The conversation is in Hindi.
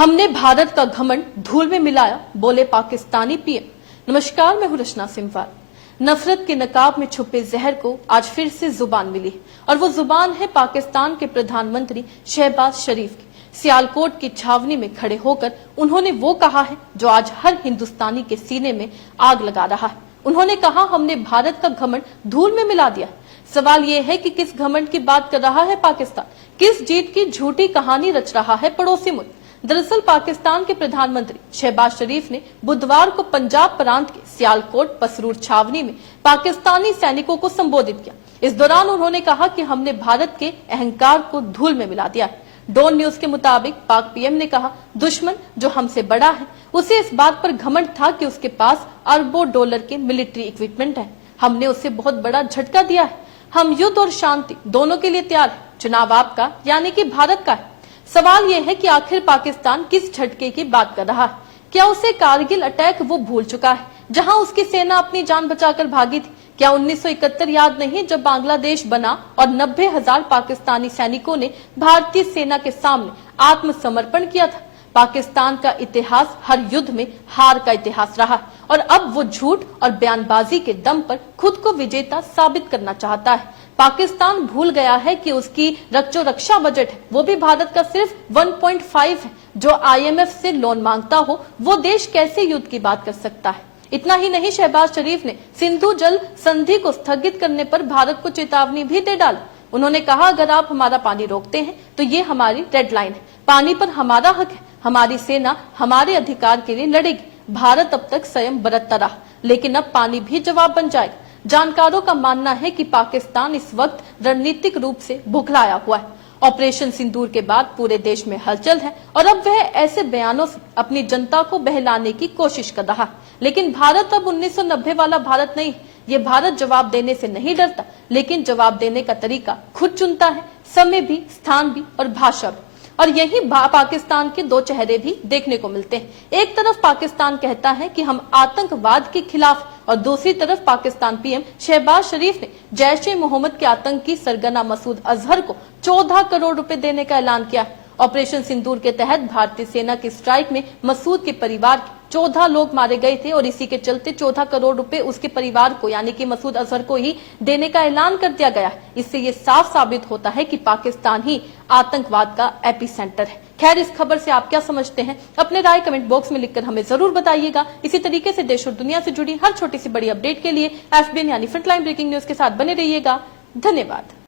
हमने भारत का घमंड धूल में मिलाया, बोले पाकिस्तानी पीएम। नमस्कार, मैं हूं रचना सिमवाल। नफरत के नकाब में छुपे जहर को आज फिर से जुबान मिली और वो जुबान है पाकिस्तान के प्रधानमंत्री शहबाज शरीफ की। सियालकोट की छावनी में खड़े होकर उन्होंने वो कहा है जो आज हर हिंदुस्तानी के सीने में आग लगा रहा है। उन्होंने कहा, हमने भारत का घमंड धूल में मिला दिया। सवाल ये है कि किस घमंड की बात कर रहा है पाकिस्तान, किस जीत की झूठी कहानी रच रहा है पड़ोसी मुल्क। दरअसल पाकिस्तान के प्रधानमंत्री शहबाज शरीफ ने बुधवार को पंजाब प्रांत के सियालकोट पसरूर छावनी में पाकिस्तानी सैनिकों को संबोधित किया। इस दौरान उन्होंने कहा कि हमने भारत के अहंकार को धूल में मिला दिया है। डॉन न्यूज के मुताबिक पाक पीएम ने कहा, दुश्मन जो हमसे बड़ा है उसे इस बात पर घमंड था कि उसके पास अरबों डॉलर के मिलिट्री इक्विपमेंट है। हमने उसे बहुत बड़ा झटका दिया है। हम युद्ध और शांति दोनों के लिए तैयार है। चुनाव आपका यानी कि भारत का है। सवाल यह है कि आखिर पाकिस्तान किस झटके की बात कर रहा है? क्या उसे कारगिल अटैक वो भूल चुका है जहां उसकी सेना अपनी जान बचाकर भागी थी? क्या 1971 याद नहीं जब बांग्लादेश बना और 90,000 पाकिस्तानी सैनिकों ने भारतीय सेना के सामने आत्मसमर्पण किया था? पाकिस्तान का इतिहास हर युद्ध में हार का इतिहास रहा और अब वो झूठ और बयानबाजी के दम पर खुद को विजेता साबित करना चाहता है। पाकिस्तान भूल गया है कि उसकी रक्षा बजट है वो भी भारत का सिर्फ 1.5 है। जो IMF से लोन मांगता हो वो देश कैसे युद्ध की बात कर सकता है? इतना ही नहीं, शहबाज शरीफ ने सिंधु जल संधि को स्थगित करने पर भारत को चेतावनी भी दे डाली। उन्होंने कहा, अगर आप हमारा पानी रोकते हैं तो ये हमारी डेड लाइन है। पानी पर हमारा हक है। हमारी सेना हमारे अधिकार के लिए लड़ेगी। भारत अब तक संयम बरतता रहा, लेकिन अब पानी भी जवाब बन जाएगा। जानकारों का मानना है कि पाकिस्तान इस वक्त रणनीतिक रूप से भुखलाया हुआ है। ऑपरेशन सिंदूर के बाद पूरे देश में हलचल है और अब वह ऐसे बयानों से अपनी जनता को बहलाने की कोशिश कर रहा है। लेकिन भारत अब 1990 वाला भारत नहीं। ये भारत जवाब देने से नहीं डरता, लेकिन जवाब देने का तरीका खुद चुनता है, समय भी, स्थान भी और भाषा भी। और यही पाकिस्तान के दो चेहरे भी देखने को मिलते हैं। एक तरफ पाकिस्तान कहता है कि हम आतंकवाद के खिलाफ और दूसरी तरफ पाकिस्तान पीएम शहबाज शरीफ ने जैश-ए-मोहम्मद के आतंकी सरगना मसूद अजहर को 14 करोड़ रुपए देने का ऐलान किया। ऑपरेशन सिंदूर के तहत भारतीय सेना की स्ट्राइक में मसूद के परिवार के 14 लोग मारे गए थे और इसी के चलते 14 करोड़ रुपए उसके परिवार को यानी कि मसूद अजहर को ही देने का ऐलान कर दिया गया। इससे ये साफ साबित होता है कि पाकिस्तान ही आतंकवाद का एपिसेंटर है। खैर, इस खबर से आप क्या समझते हैं? अपने राय कमेंट बॉक्स में लिखकर हमें जरूर बताइएगा। इसी तरीके से देश और दुनिया से जुड़ी हर छोटी सी बड़ी अपडेट के लिए FBN यानी फ्रंटलाइन ब्रेकिंग न्यूज के साथ बने रहिएगा। धन्यवाद।